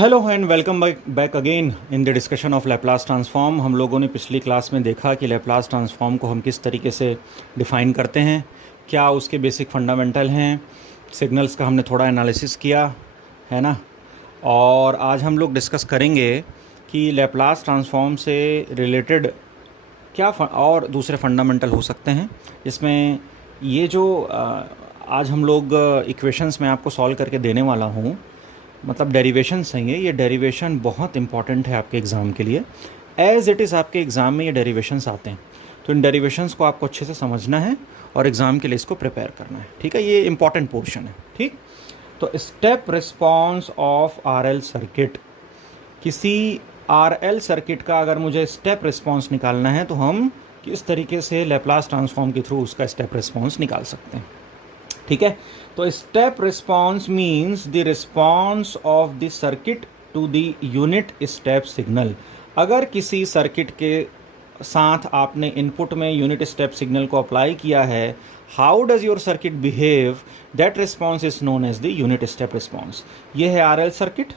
Hello and welcome back again in the discussion of Laplace transform. हम लोगों ने पिछली क्लास में देखा कि लैप्लास ट्रांसफॉर्म को हम किस तरीके से डिफ़ाइन करते हैं, क्या उसके बेसिक फंडामेंटल हैं, सिग्नल्स का हमने थोड़ा एनालिसिस किया है ना। और आज हम लोग डिस्कस करेंगे कि लैप्लास ट्रांसफॉर्म से रिलेटेड क्या और दूसरे फंडामेंटल हो सकते हैं। इसमें ये जो आज हम लोग इक्वेशंस में आपको सॉल्व करके देने वाला हूँ, मतलब डेरिवेशंस हैं ये डेरिवेशन बहुत इंपॉर्टेंट है आपके एग्ज़ाम के लिए। एज़ इट इज़ आपके एग्ज़ाम में ये डेरिवेशंस आते हैं, तो इन डेरिवेशंस को आपको अच्छे से समझना है और एग्ज़ाम के लिए इसको प्रिपेयर करना है। ठीक है, ये इंपॉर्टेंट पोर्शन है। ठीक, तो step response of RL circuit, किसी आरएल सर्किट का अगर मुझे स्टेप रिस्पॉन्स निकालना है तो हम किस तरीके से लैप्लास ट्रांसफॉर्म के थ्रू उसका स्टेप रिस्पॉन्स निकाल सकते हैं। ठीक है, तो step response means the response of the circuit to the unit step signal. अगर किसी सर्किट के साथ आपने इनपुट में यूनिट स्टेप सिग्नल को अप्लाई किया है, how does your circuit behave, that response is known as the unit step response. ये है आरएल सर्किट।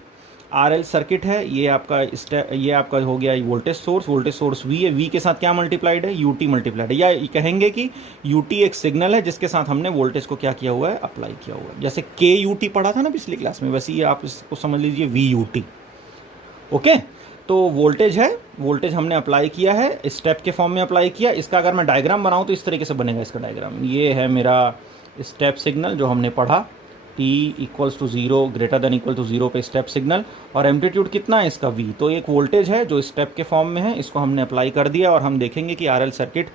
आरएल सर्किट है, ये आपका हो गया वोल्टेज सोर्स वी है, वी के साथ क्या मल्टीप्लाइड है, यूटी मल्टीप्लाइड है, या कहेंगे कि यूटी एक सिग्नल है जिसके साथ हमने वोल्टेज को क्या किया हुआ है, अप्लाई किया हुआ है। जैसे के यूटी पढ़ा था ना पिछली क्लास में, वैसे ही आप इसको समझ लीजिए वी यूटी। ओके, तो वोल्टेज है, वोल्टेज हमने अप्लाई किया है, स्टेप के फॉर्म में अप्लाई किया। इसका अगर मैं डायग्राम बनाऊँ तो इस तरीके से बनेगा इसका डायग्राम। ये है मेरा स्टेप सिग्नल जो हमने पढ़ा, t equals to 0 greater than equal to 0 पे स्टेप सिग्नल, और एम्पलीट्यूड कितना है इसका v। तो एक वोल्टेज है जो स्टेप के फॉर्म में है, इसको हमने अप्लाई कर दिया और हम देखेंगे कि आरएल सर्किट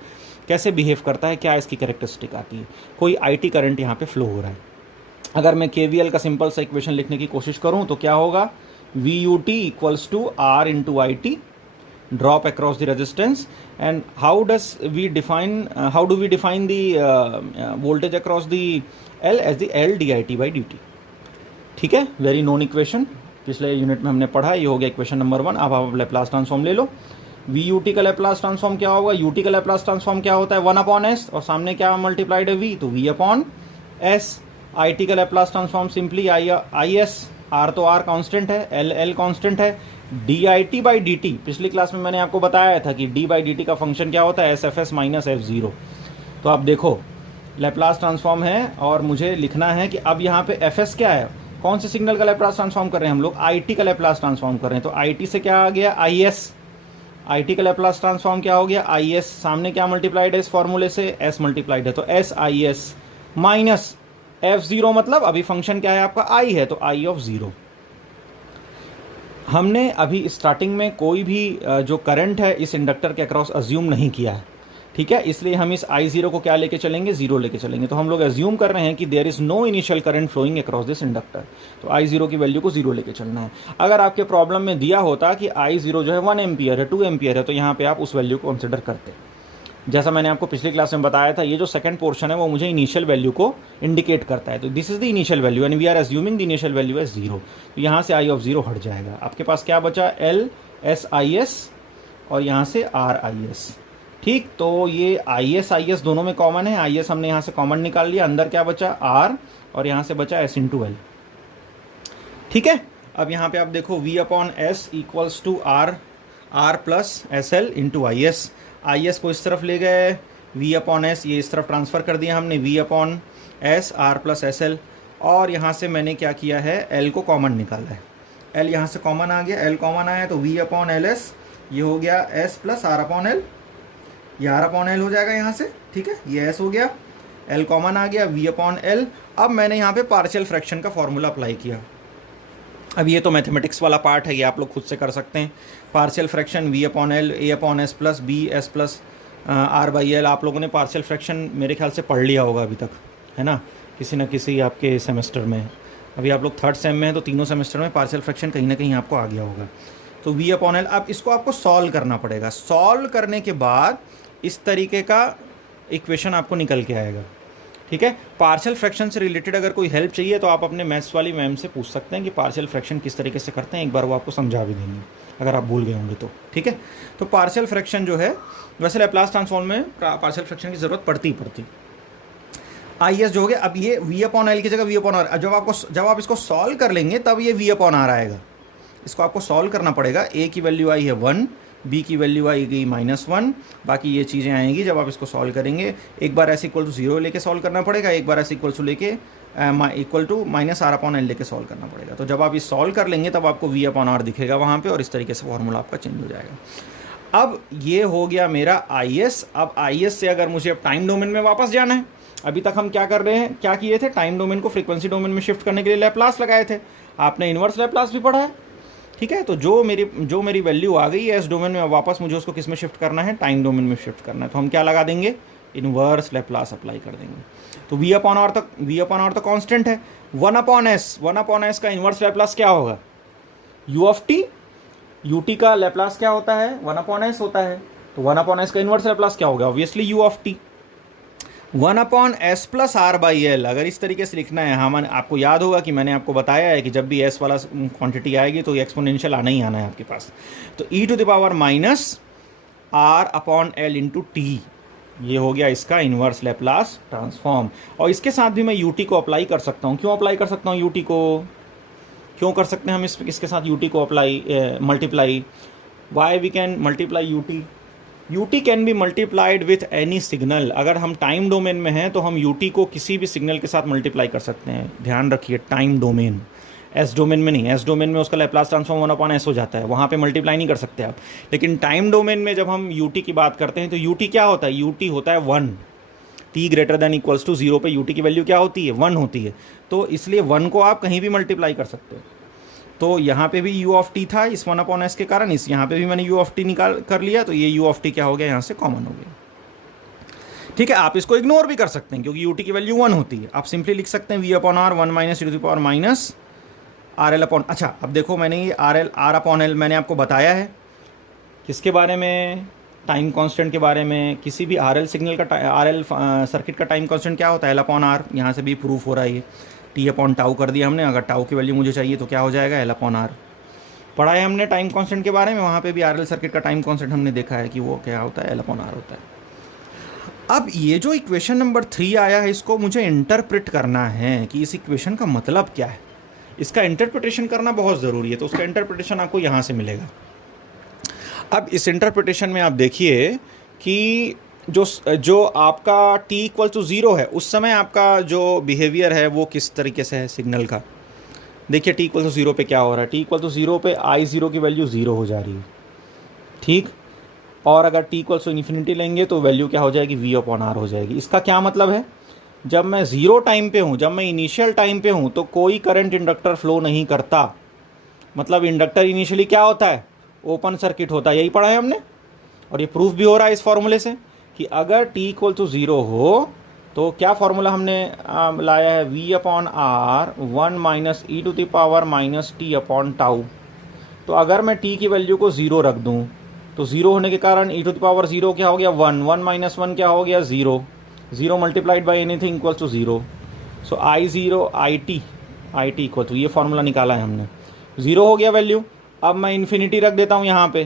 कैसे बिहेव करता है, क्या इसकी कैरेक्टरिस्टिक आती है। कोई आईटी करंट यहाँ पे फ्लो हो रहा है। अगर मैं केवीएल का सिंपल सा इक्वेशन लिखने की कोशिश करूँ तो क्या होगा, v u t equals to r into i t, drop across the resistance, and how do we define the voltage across the L as the L dit by dt। ठीक है, वेरी नोन इक्वेशन, पिछले unit में हमने पढ़ा है। ये हो गया इक्वेशन नंबर 1। अब आप लैप्लास ट्रांसफॉर्म ले लो। वी यू टी का लैप्लास ट्रांसफॉर्म क्या होगा, यूटी का लैप्लास ट्रांसफॉर्म क्या होता है, 1/s, और सामने क्या मल्टीप्लाइड है v, तो v/s। आई टी का Laplace transform simply I S, R तो आर कांस्टेंट है, एल एल कांस्टेंट है, D I T by D T. पिछली क्लास में मैंने आपको बताया था कि डी बाई डी टी का फंक्शन क्या होता है, S F S minus F zero. तो आप देखो लैप्लास ट्रांसफॉर्म है और मुझे लिखना है कि अब यहाँ पे एफ एस क्या है, कौन से सिग्नल का लैप्लास ट्रांसफॉर्म कर रहे हैं हम लोग, आई टी का लैप्लास ट्रांसफॉर्म कर रहे हैं। तो आई टी से क्या आ गया, आई एस। आई टी का लैप्लास ट्रांसफॉर्म क्या हो गया, आई एस। सामने क्या मल्टीप्लाइड है इस फॉर्मूले से, एस मल्टीप्लाइड है, तो S I S minus F zero, मतलब अभी फंक्शन क्या है आपका, आई है, तो आई ऑफ जीरो। हमने अभी स्टार्टिंग में कोई भी जो करंट है इस इंडक्टर के अक्रॉस अज्यूम नहीं किया है। ठीक है, इसलिए हम इस आई जीरो को क्या लेके चलेंगे, जीरो लेके चलेंगे। तो हम लोग अज्यूम कर रहे हैं कि there is no initial current flowing across this inductor, तो आई जीरो की वैल्यू को जीरो लेके चलना है। अगर आपके प्रॉब्लम में दिया होता कि आई जीरो जो है 1 एम्पियर है, 2 एम्पियर है, तो यहाँ पे आप उस वैल्यू को कंसिडर करते। जैसा मैंने आपको पिछली क्लास में बताया था, ये जो सेकंड पोर्शन है वो मुझे इनिशियल वैल्यू को इंडिकेट करता है। तो this is the initial value and we are assuming the initial value as zero. तो यहाँ से आई ऑफ जीरो हट जाएगा। आपके पास क्या बचा, एल एस आई एस और यहाँ से आर आई एस। ठीक, तो ये आई एस दोनों में कॉमन है, आई एस हमने यहाँ से कॉमन निकाल लिया, अंदर क्या बचा, आर, और यहाँ से बचा एस इंटू एल। ठीक है, अब यहाँ पे आप देखो V upon S equals to R plus S L into I S. I S को इस तरफ ले गए, वी अपॉन एस ये इस तरफ ट्रांसफ़र कर दिया हमने, V upon S R plus S L, और यहाँ से मैंने क्या किया है, एल को कॉमन निकाला है। एल यहाँ से कॉमन आ गया, एल कॉमन आया तो वी अपॉन एल एस, ये हो गया S plus R upon L, ये आर अपॉन एल हो जाएगा यहाँ से। ठीक है, ये एस हो गया, एल कॉमन आ गया, वी अपॉन एल। अब मैंने यहाँ पे पार्शियल फ्रैक्शन का फॉर्मूला अप्लाई किया। अब ये तो मैथमेटिक्स वाला पार्ट है, ये आप लोग खुद से कर सकते हैं। Partial fraction V upon L, A upon S plus B S plus R by L. आप लोगों ने पार्शियल फ्रैक्शन मेरे ख्याल से पढ़ लिया होगा अभी तक, है ना, किसी न किसी आपके सेमेस्टर में। अभी आप लोग थर्ड सेम में हैं तो तीनों सेमेस्टर में पार्शियल फ्रैक्शन कहीं ना कहीं आपको आ गया होगा। तो वी अपॉन एल, अब इसको आपको सॉल्व करना पड़ेगा। सॉल्व करने के बाद इस तरीके का इक्वेशन आपको निकल के आएगा। ठीक है, पार्शियल फ्रैक्शन से रिलेटेड अगर कोई हेल्प चाहिए तो आप अपने मैथ्स वाली मैम से पूछ सकते हैं कि पार्शियल फ्रैक्शन किस तरीके से करते हैं, एक बार वो आपको समझा भी देंगे अगर आप भूल गए होंगे तो। ठीक है, तो पार्शियल फ्रैक्शन जो है, वैसे लैप्लास ट्रांसफॉर्म में पार्शियल फ्रैक्शन की ज़रूरत पड़ती आई एस जो हो गया। अब ये वी अपॉन एल की जगह वी अपॉन आर, जब आप इसको सॉल्व कर लेंगे तब ये वी अपॉन आर आएगा। इसको आपको सॉल्व करना पड़ेगा। ए की वैल्यू आई है 1, बी की वैल्यू आएगी -1, बाकी ये चीज़ें आएंगी जब आप इसको सॉल्व करेंगे। एक बार एस इक्वल टू 0 लेके सॉल्व करना पड़ेगा, एक बार एस इक्वल टू लेके इक्वल टू -r/l लेके सॉल्व करना पड़ेगा। तो जब आप ये सॉल्व कर लेंगे तब आपको v/r दिखेगा वहाँ पे, और इस तरीके से फॉर्मूला आपका चेंज हो जाएगा। अब ये हो गया मेरा IS। अब IS से अगर मुझे अब टाइम डोमेन में वापस जाना है, अभी तक हम क्या कर रहे हैं, क्या किए थे, टाइम डोमेन को फ्रीक्वेंसी डोमेन में शिफ्ट करने के लिए लैप्लास लगाए थे। आपने इन्वर्स लैप्लास भी पढ़ा है, ठीक है। तो जो मेरी वैल्यू आ गई है एस डोमेन में, वापस मुझे उसको किस में शिफ्ट करना है, टाइम डोमेन में शिफ्ट करना है। तो हम क्या लगा देंगे, इन्वर्स लैप्लास अप्लाई कर देंगे। तो v/r तो कांस्टेंट है, 1/s का इन्वर्स लैप्लास क्या होगा, ut का लैप्लास क्या होता है, 1/s होता है। तो 1/s का इन्वर्स लैप्लास क्या होगा, ऑब्वियसली ut। 1/s+r/l अगर इस तरीके से लिखना है, हम आपको याद होगा कि मैंने आपको बताया है कि जब भी s वाला क्वांटिटी आएगी तो एक्सपोनेंशियल आना ही आना है आपके पास। तो e⁻⁻r/l इंटू टी, ये हो गया इसका इन्वर्स लैप्लास ट्रांसफॉर्म। और इसके साथ भी मैं ut को अप्लाई कर सकता हूँ। क्यों अप्लाई कर सकता हूँ ut को, क्यों कर सकते हैं हम इसके साथ ut को apply, multiply, why we can multiply ut can be multiplied with any signal. अगर हम टाइम डोमेन में हैं तो हम ut को किसी भी सिग्नल के साथ मल्टीप्लाई कर सकते हैं। ध्यान रखिए, टाइम डोमेन, एस डोमेन में नहीं। एस डोमेन में उसका लैप्लास ट्रांसफॉर्म 1/s हो जाता है, वहाँ पे मल्टीप्लाई नहीं कर सकते आप। लेकिन टाइम डोमेन में जब हम ut की बात करते हैं तो ut क्या होता है, ut होता है 1। t 0 पे ut की वैल्यू क्या होती है, 1 होती है। तो इसलिए 1 को आप कहीं भी मल्टीप्लाई कर सकते हो। तो यहाँ पे भी u था इस 1/s के कारण, इस यहाँ पे भी मैंने u निकाल कर लिया, तो ये u क्या हो गया, यहाँ से कॉमन हो गया। ठीक है, आप इसको इग्नोर भी कर सकते हैं क्योंकि ut की वैल्यू 1 होती है। आप सिंपली लिख सकते हैं v/r 1 - -rl/। अच्छा, अब देखो मैंने ये r/l मैंने आपको बताया है किसके बारे में, टाइम कांस्टेंट के बारे में। किसी भी RL सिग्नल का RL सर्किट का टाइम कांस्टेंट क्या होता है, l/r। यहाँ से भी प्रूफ हो रहा है, ये t/τ कर दिया हमने। अगर टाउ की वैल्यू मुझे चाहिए तो क्या हो जाएगा, l/r। पढ़ा है हमने टाइम कांस्टेंट के बारे में, वहाँ पे भी RL सर्किट का टाइम कांस्टेंट हमने देखा है कि वो क्या होता है, l/r होता है। अब ये जो इक्वेशन नंबर 3 आया है, इसको मुझे इंटरप्रेट करना है कि इस इक्वेशन का मतलब क्या है। इसका इंटरप्रिटेशन करना बहुत ज़रूरी है, तो उसका इंटरप्रिटेशन आपको यहाँ से मिलेगा। अब इस इंटरप्रिटेशन में आप देखिए कि जो आपका t = 0 है, उस समय आपका जो बिहेवियर है वो किस तरीके से है सिग्नल का। देखिए t = 0 पे क्या हो रहा है, t = 0 पे I0 की वैल्यू 0 हो जा रही है, ठीक। और अगर t = लेंगे तो वैल्यू क्या हो जाएगी, v/r हो जाएगी। इसका क्या मतलब है, जब मैं 0 टाइम पे हूँ, जब मैं इनिशियल टाइम पे हूँ, तो कोई करंट इंडक्टर फ्लो नहीं करता। मतलब इंडक्टर इनिशियली क्या होता है, ओपन सर्किट होता है। यही पढ़ा है हमने, और ये प्रूफ भी हो रहा है इस फॉर्मूले से कि अगर t = 0 हो तो क्या फॉर्मूला हमने लाया है, v/r 1 - e⁻ -t/τ। तो अगर मैं t की वैल्यू को 0 रख दूँ तो 0 होने के कारण e⁻0 क्या हो गया, 1, 1 - 1 क्या हो गया, 0, 0 multiplied by anything equals to 0। So I0 IT equal to, ये फॉर्मूला निकाला है हमने, 0 हो गया वैल्यू। अब मैं इन्फिनिटी रख देता हूँ यहाँ पे,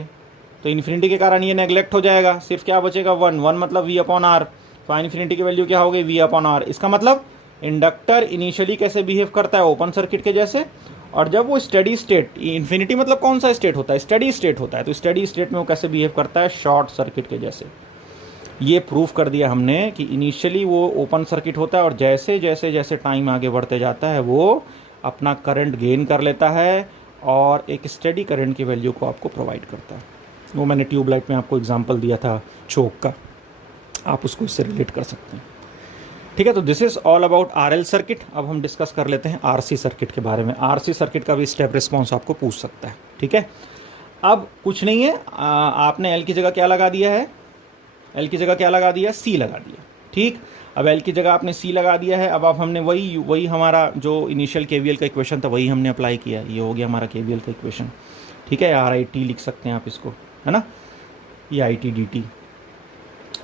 तो इन्फिनिटी के कारण ये नेग्लेक्ट हो जाएगा, सिर्फ क्या बचेगा, 1 मतलब v/r। तो इन्फिनिटी की वैल्यू क्या हो गई, v/r। इसका मतलब इंडक्टर इनिशियली कैसे बिहेव करता है, ओपन सर्किट के जैसे। और जब वो स्टेडी स्टेट, इन्फिनिटी मतलब कौन सा स्टेट होता है, स्टेडी स्टेट होता है। तो स्टेडी स्टेट में वो कैसे बिहेव करता है, शॉर्ट सर्किट के जैसे। ये प्रूफ कर दिया हमने कि इनिशियली वो ओपन सर्किट होता है और जैसे जैसे जैसे टाइम आगे बढ़ते जाता है वो अपना करंट गेन कर लेता है और एक स्टेडी करंट की वैल्यू को आपको प्रोवाइड करता है। वो मैंने ट्यूबलाइट में आपको एग्जांपल दिया था चोक का, आप उसको इससे रिलेट कर सकते हैं। ठीक है, तो this is all about RL circuit. अब हम डिस्कस कर लेते हैं RC सर्किट के बारे में। RC सर्किट का भी स्टेप रिस्पॉन्स आपको पूछ सकता है। ठीक है, अब कुछ नहीं है, आपने L की जगह क्या लगा दिया है, L की जगह क्या लगा दिया, C लगा दिया। ठीक, अब L की जगह आपने C लगा दिया है। अब हमने वही हमारा जो इनिशियल KVL का इक्वेशन था वही हमने अप्लाई किया। ये हो गया हमारा KVL का इक्वेशन। ठीक है, RIT लिख सकते हैं आप इसको, है ना, ये ITDT।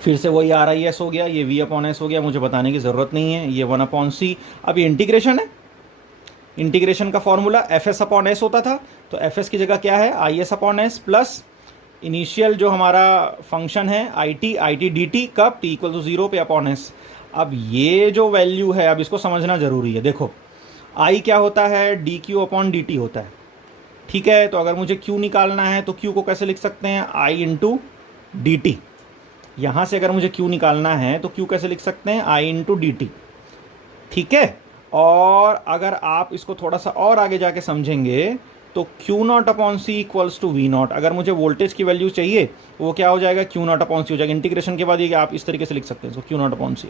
फिर से वही RIS हो गया, ये V/S हो गया, मुझे बताने की ज़रूरत नहीं है, ये 1/C। अब ये इंटीग्रेशन है, इंटीग्रेशन का फॉर्मूला FS/S होता था, तो FS की जगह क्या है, IS/S प्लस इनिशियल जो हमारा फंक्शन है ITDT, कब t = 0 पे अपॉन s। अब ये जो वैल्यू है, अब इसको समझना ज़रूरी है। देखो I क्या होता है, dq/dt होता है। ठीक है, तो अगर मुझे Q निकालना है तो Q को कैसे लिख सकते हैं, I इंटू डी टी। यहाँ से अगर मुझे Q निकालना है तो Q कैसे लिख सकते हैं, I इंटू डी टी। ठीक है, और अगर आप इसको थोड़ा सा और आगे जाके समझेंगे तो Q not upon C equals to V not. अगर मुझे वोल्टेज की वैल्यू चाहिए वो क्या हो जाएगा, Q नॉट अपॉन सी हो जाएगा। इंटीग्रेशन के बाद ये आप इस तरीके से लिख सकते हैं इसको, Q नॉट अपॉन सी।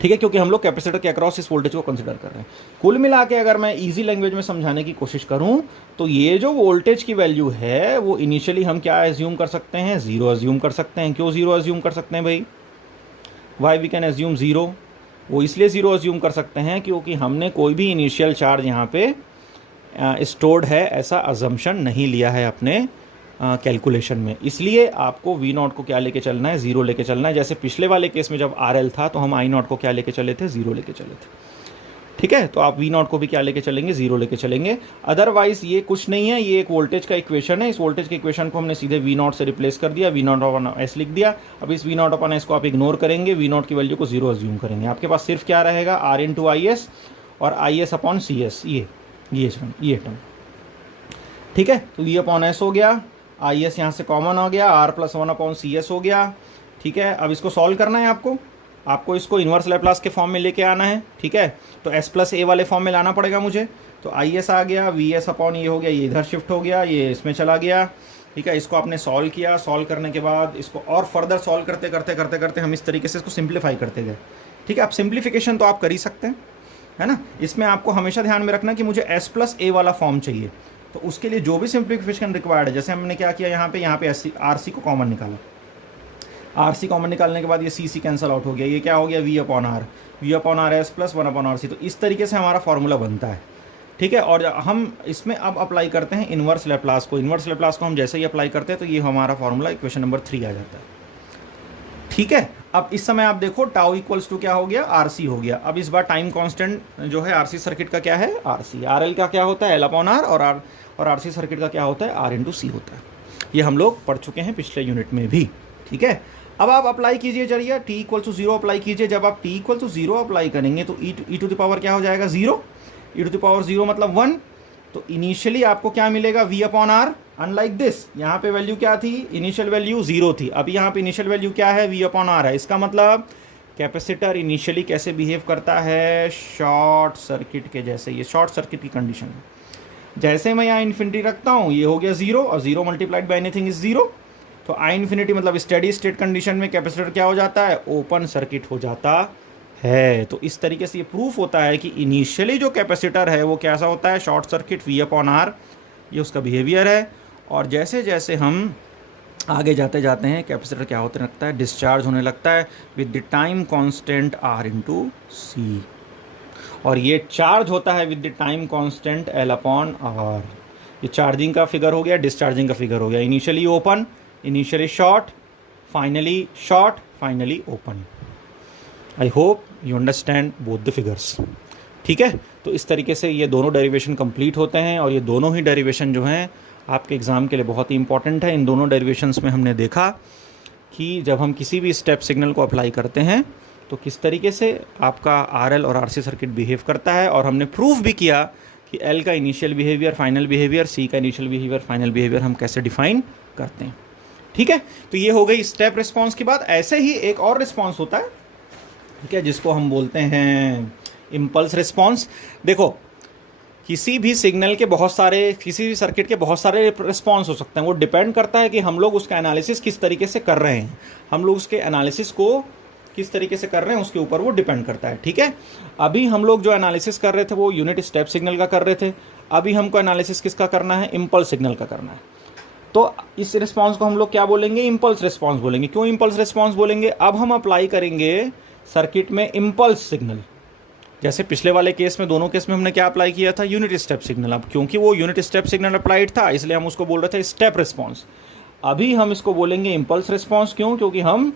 ठीक है, क्योंकि हम लोग कैपेसिटर के अक्रॉस इस वोल्टेज को कंसिडर कर रहे हैं। कुल मिला के अगर मैं इजी लैंग्वेज में समझाने की कोशिश करूं तो ये जो वोल्टेज की वैल्यू है वो इनिशियली हम क्या एज्यूम कर सकते हैं, जीरो एज्यूम कर सकते हैं। क्यों जीरो एज्यूम कर सकते हैं भाई, why we can assume zero? वो इसलिए जीरो एज्यूम कर सकते हैं क्योंकि हमने कोई भी इनिशियल चार्ज यहाँ पे स्टोर्ड है ऐसा अजम्पशन नहीं लिया है अपने कैलकुलेशन में। इसलिए आपको वी नॉट को क्या लेके चलना है, जीरो लेके चलना है। जैसे पिछले वाले केस में जब आर एल था तो हम आई नॉट को क्या लेके चले थे, जीरो लेके चले थे। ठीक है, तो आप वी नॉट को भी क्या लेके चलेंगे, जीरो लेके चलेंगे। अदरवाइज ये कुछ नहीं है, ये एक वोल्टेज का इक्वेशन है। इस वोल्टेज के इक्वेशन को हमने सीधे वी नॉट से रिप्लेस कर दिया, वी नॉट अपॉन एस लिख दिया। अब इस वी नॉट अपॉन एस को आप इग्नोर करेंगे, वी नॉट की वैल्यू को जीरो एज्यूम करेंगे। आपके पास सिर्फ क्या रहेगा, R into I S और I S upon C S, ये टर्म। ठीक है, तो वी अपॉन एस हो गया, आई एस यहाँ से कॉमन हो गया, R plus one upon C S हो गया। ठीक है, अब इसको सॉल्व करना है आपको इसको इन्वर्स लैप्लास के फॉर्म में लेके आना है। ठीक है, तो एस प्लस ए वाले फॉर्म में लाना पड़ेगा मुझे। तो आई एस आ गया, वी एस अपॉन ये हो गया, ये इधर शिफ्ट हो गया, ये इसमें चला गया। ठीक है, इसको आपने सॉल्व किया, सॉल्व करने के बाद इसको और फर्दर सॉल्व करते हम इस तरीके से इसको सिंप्लीफाई करते गए। ठीक है, आप सिंप्लीफिकेशन तो आप कर ही सकते हैं, है ना। इसमें आपको हमेशा ध्यान में रखना कि मुझे एस प्लस ए वाला फॉर्म चाहिए, तो उसके लिए जो भी सिंप्लीफिकेशन रिक्वायर्ड है, जैसे हमने क्या किया यहाँ पे आर सी को कॉमन निकाला। आर सी कॉमन निकालने के बाद ये सी कैंसिल आउट हो गया, ये क्या हो गया, V upon R S plus one upon R C. तो इस तरीके से हमारा फॉर्मूला बनता है। ठीक है, और हम इसमें अब अप्लाई करते हैं इन्वर्स लैप्लास को। इन्वर्स लैप्लास को हम जैसे ही अप्लाई करते हैं तो ये हमारा फॉर्मूला इक्वेशन नंबर 3 आ जाता है। ठीक है, अब इस समय आप देखो टाउ इक्वल्स टू क्या हो गया, आर सी हो गया। अब इस बार टाइम कांस्टेंट जो है आर सी सर्किट का क्या है, आर सी। आर एल का क्या होता है, एल अपॉन आर, और आर सी सर्किट का क्या होता है, आर इंटू सी होता है। ये हम लोग पढ़ चुके हैं पिछले यूनिट में भी। ठीक है, अब आप अप्लाई कीजिए, चलिए T equal to zero apply कीजिए। जब आप T equal to zero apply करेंगे तो ई टू द पावर क्या हो जाएगा, zero. E to the power zero मतलब 1। तो इनिशियली आपको क्या मिलेगा, V upon R. Unlike this, यहाँ पे वैल्यू क्या थी, इनिशियल वैल्यू जीरो थी। अभी यहाँ पे इनिशियल वैल्यू क्या है, वी अपॉन आर है। इसका मतलब कैपेसिटर इनिशियली कैसे बिहेव करता है, शॉर्ट सर्किट के जैसे। ये शॉर्ट सर्किट की कंडीशन है। जैसे मैं यहाँ इन्फिनिटी रखता हूँ, ये हो गया जीरो, और zero multiplied by anything is zero. तो आई इन्फिनिटी मतलब स्टेडी स्टेट कंडीशन में कैपेसिटर क्या हो जाता है, ओपन सर्किट हो जाता है। तो इस तरीके से ये प्रूफ होता है कि इनिशियली जो कैपेसिटर है वो कैसा होता है, short circuit, V upon R, ये उसका बिहेवियर है। और जैसे जैसे हम आगे जाते जाते हैं कैपेसिटर क्या होने लगता है, डिस्चार्ज होने लगता है with the time constant R into C. और ये चार्ज होता है with the time constant L upon R. ये चार्जिंग का फिगर हो गया, डिस्चार्जिंग का फिगर हो गया। Initially open, initially short, finally open. I hope you understand both the figures. ठीक है, तो इस तरीके से ये दोनों डेरिवेशन कंप्लीट होते हैं, और ये दोनों ही डेरिवेशन जो हैं आपके एग्ज़ाम के लिए बहुत ही इंपॉर्टेंट है। इन दोनों डेरिवेशंस में हमने देखा कि जब हम किसी भी स्टेप सिग्नल को अप्लाई करते हैं तो किस तरीके से आपका आरएल और आरसी सर्किट बिहेव करता है। और हमने प्रूफ भी किया कि एल का इनिशियल बिहेवियर, फाइनल बिहेवियर, सी का इनिशियल बिहेवियर, फाइनल बिहेवियर हम कैसे डिफाइन करते हैं। ठीक है, तो ये हो गई स्टेप रिस्पॉन्स की बात। ऐसे ही एक और रिस्पॉन्स होता है, ठीक है, जिसको हम बोलते हैं इम्पल्स रिस्पॉन्स। देखो, किसी भी सिग्नल के बहुत सारे, किसी भी सर्किट के बहुत सारे रिस्पॉन्स हो सकते हैं। वो डिपेंड करता है कि हम लोग उसका एनालिसिस किस तरीके से कर रहे हैं, हम लोग उसके एनालिसिस को किस तरीके से कर रहे हैं उसके ऊपर वो डिपेंड करता है। ठीक है, अभी हम लोग जो एनालिसिस कर रहे थे वो यूनिट स्टेप सिग्नल का कर रहे थे। अभी हमको एनालिसिस किसका करना है, इम्पल्स सिग्नल का करना है। तो इस रिस्पॉन्स को हम लोग क्या बोलेंगे, इम्पल्स रिस्पॉन्स बोलेंगे। क्यों इम्पल्स रिस्पॉन्स बोलेंगे, अब हम अप्लाई करेंगे सर्किट में इम्पल्स सिग्नल। जैसे पिछले वाले केस में, दोनों केस में हमने क्या अप्लाई किया था, यूनिट स्टेप सिग्नल। अब क्योंकि वो यूनिट स्टेप सिग्नल अप्लाइड था इसलिए हम उसको बोल रहे थे स्टेप रिस्पॉन्स। अभी हम इसको बोलेंगे इम्पल्स रिस्पॉन्स। क्यों, क्योंकि हम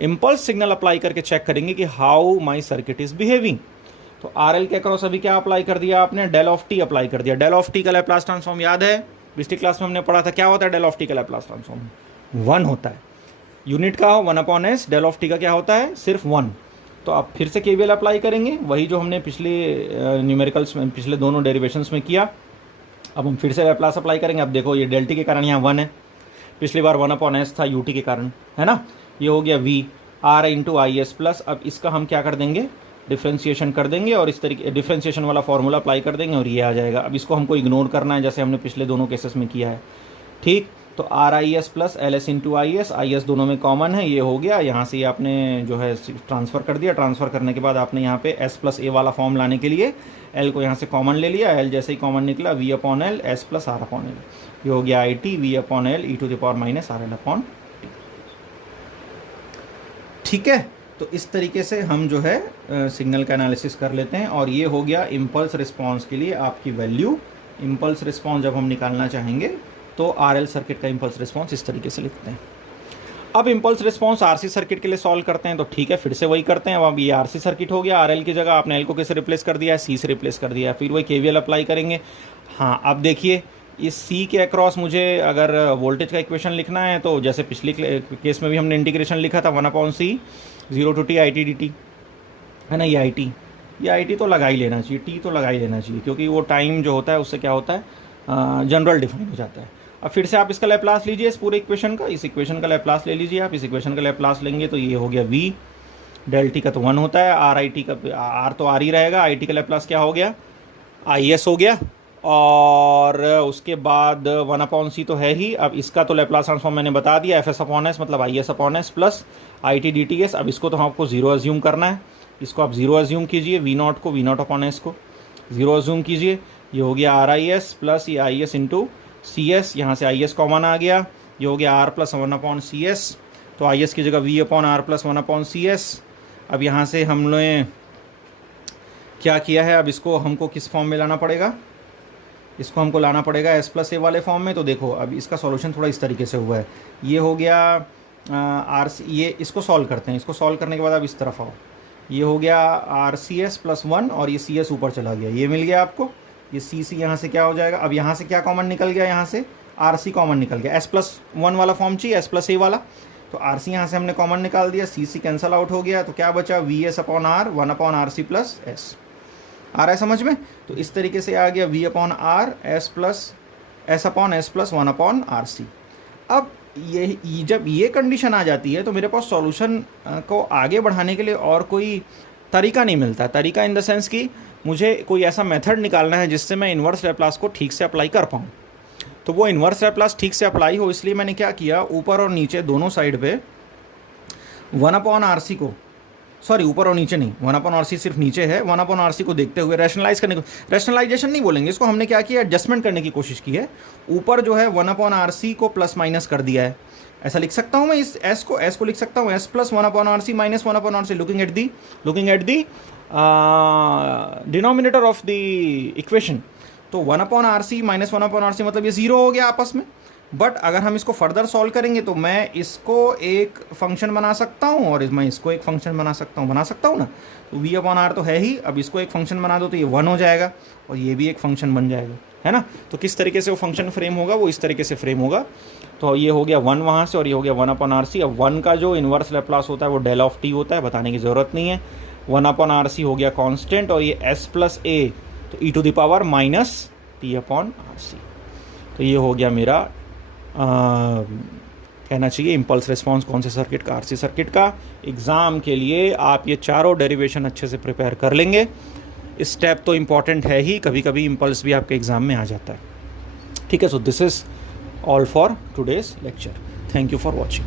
इम्पल्स सिग्नल अप्लाई करके चेक करेंगे कि how my circuit is behaving. तो आर एल के अक्रॉस अभी क्या अप्लाई कर दिया आपने, डेल ऑफ टी अप्लाई कर दिया। डेल ऑफ टी का लैप्लास ट्रांसफॉर्म याद है, पिछली क्लास में हमने पढ़ा था। क्या होता है डेल ऑफ टी का लैप्लास ट्रांसफॉर्म, 1 होता है। यूनिट का 1 upon S, del of T का क्या होता है, सिर्फ 1। तो आप फिर से केवीएल अप्लाई करेंगे, वही जो हमने पिछले न्यूमेरिकल्स में, पिछले दोनों डेरिवेशंस में किया। अब हम फिर से लैप्लास अप्लाई करेंगे। अब देखो ये डेल्टी के कारण यहाँ 1 है, पिछली बार 1/s था ut के कारण, है ना। ये हो गया v r into I S plus. अब इसका हम क्या कर देंगे, डिफ्रेंशिएशन कर देंगे और इस तरीके डिफ्रेंशिएशन वाला फॉर्मूला अप्लाई कर देंगे और ये आ जाएगा। अब इसको हमको इग्नोर करना है जैसे हमने पिछले दोनों केसेस में किया है, ठीक। तो are I S plus L S into I S दोनों में कॉमन है, ये हो गया। यहाँ से ये आपने जो है ट्रांसफ़र कर दिया। ट्रांसफ़र करने के बाद आपने यहाँ पे एस प्लस ए वाला फॉर्म लाने के लिए एल को यहाँ से कॉमन ले लिया। एल जैसे ही कॉमन निकला V upon L S plus R upon L, ये हो गया I T V upon L E to the power minus R L upon T. ठीक है, तो इस तरीके से हम जो है सिग्नल का एनालिसिस कर लेते हैं। और ये हो गया इम्पल्स रिस्पॉन्स के लिए आपकी वैल्यू। इम्पल्स रिस्पॉन्स जब हम निकालना चाहेंगे तो आरएल सर्किट का इम्पल्स रिस्पॉन्स इस तरीके से लिखते हैं। अब इम्पल्स रिस्पॉन्स आरसी सर्किट के लिए सॉल्व करते हैं, तो ठीक है फिर से वही करते हैं। अब ये आरसी सर्किट हो गया, आरएल की जगह आपने एल को कैसे रिप्लेस कर दिया है, सी से रिप्लेस कर दिया है। फिर वही केवीएल अप्लाई करेंगे। हाँ, अब देखिए इस सी के अक्रॉस मुझे अगर वोल्टेज का इक्वेशन लिखना है तो जैसे पिछली केस में भी हमने इंटीग्रेशन लिखा था 1/c 0 to t IT dt, है ना। ये आई टी तो लगा ही लेना चाहिए, टी तो लगा ही लेना चाहिए, क्योंकि वो टाइम जो होता है उससे क्या होता है, जनरल डिफाइन हो जाता है। अब फिर से आप इसका लैप्लास लीजिए इस पूरे इक्वेशन का। इस इक्वेशन का लैप्लास ले लीजिए आप। इस इक्वेशन का लैप्लास लेंगे तो ये हो गया v, डेल टी का तो 1 होता है, आर आई टी का आर तो आर ही रहेगा। आई टी का लैप्लास क्या हो गया, आई एस हो गया। और उसके बाद 1/c तो है ही। अब इसका तो लैप्लास ट्रांसफॉर्म मैंने बता दिया, एफ एस अपॉन एस मतलब आई S upon S plus I T D T S. अब इसको तो आपको 0 अज्यूम करना है, इसको आप 0 अज्यूम कीजिए। वी नॉट को वी नॉट अपॉन एस को 0 अज्यूम कीजिए। ये हो गया आर आई एस प्लस ये I S into C S, यहाँ से आई एस कॉमन आ गया। ये हो गया आर प्लस 1/CS, तो आई एस की जगह we upon are plus 1/CS। अब यहाँ से हमने क्या किया है, अब इसको हमको किस फॉर्म में लाना पड़ेगा, इसको हमको लाना पड़ेगा एस प्लस ए वाले फॉर्म में। तो देखो अब इसका सॉल्यूशन थोड़ा इस तरीके से हुआ है। ये हो गया आर सी, ये इसको सॉल्व करते हैं। इसको सॉल्व करने के बाद अब इस तरफ आओ, ये हो गया आर सी एस प्लस 1 और ये सी एस ऊपर चला गया, ये मिल गया आपको। ये सी सी यहाँ से क्या हो जाएगा, अब यहाँ से क्या कॉमन निकल गया, यहाँ से आर सी कॉमन निकल गया। एस प्लस 1 वाला फॉर्म चाहिए, एस प्लस ए वाला, तो आर सी यहाँ से हमने कॉमन निकाल दिया। सी सी कैंसल आउट हो गया, तो क्या बचा V S upon R 1/RC plus S. आ रहा है समझ में। तो इस तरीके से आ गया v upon R S plus S upon S plus 1/RC। अब ये जब ये कंडीशन आ जाती है तो मेरे पास सॉल्यूशन को आगे बढ़ाने के लिए और कोई तरीका नहीं मिलता। तरीका इन द सेंस कि मुझे कोई ऐसा मेथड निकालना है जिससे मैं इन्वर्स लैप्लास को ठीक से अप्लाई कर पाऊँ। तो वो इन्वर्स लैप्लास ठीक से अप्लाई हो, इसलिए मैंने क्या किया, ऊपर और नीचे दोनों साइड पे 1/RC को, सॉरी ऊपर और नीचे नहीं, 1/RC सिर्फ नीचे है, 1/RC को देखते हुए रैशनलाइज करने को, रैशनलाइजेशन नहीं बोलेंगे इसको, हमने क्या किया एडजस्टमेंट करने की कोशिश की है। ऊपर जो है 1/RC को प्लस माइनस कर दिया है, ऐसा लिख सकता हूँ मैं। इस एस को लिख सकता हूँ S plus 1/RC minus 1/RC looking at the denominator of the equation. तो 1/RC माइनस 1/RC मतलब ये 0 हो गया आपस में। बट अगर हम इसको फर्दर सॉल्व करेंगे तो मैं इसको एक फंक्शन बना सकता हूँ और मैं इसको एक फंक्शन बना सकता हूँ ना। तो v/r तो है ही, अब इसको एक फंक्शन बना दो तो ये 1 हो जाएगा और ये भी एक फंक्शन बन जाएगा, है ना। तो किस तरीके से वो फंक्शन फ्रेम होगा, वो इस तरीके से फ्रेम होगा। तो ये हो गया 1 वहाँ से और ये हो गया 1/RC। अब 1 का जो इन्वर्स लैप्लास होता है वो डेल ऑफ टी होता है, बताने की ज़रूरत नहीं है। 1/RC हो गया कांस्टेंट और ये s प्लस ए तो e to the power minus t/RC। तो ये हो गया मेरा कहना चाहिए इम्पल्स रिस्पॉन्स कौन से सर्किट का, आरसी सर्किट का। एग्ज़ाम के लिए आप ये चारों डेरिवेशन अच्छे से प्रिपेयर कर लेंगे। स्टेप तो इम्पॉर्टेंट है ही, कभी कभी इम्पल्स भी आपके एग्ज़ाम में आ जाता है। ठीक है, so this is all for today's lecture. Thank you for watching.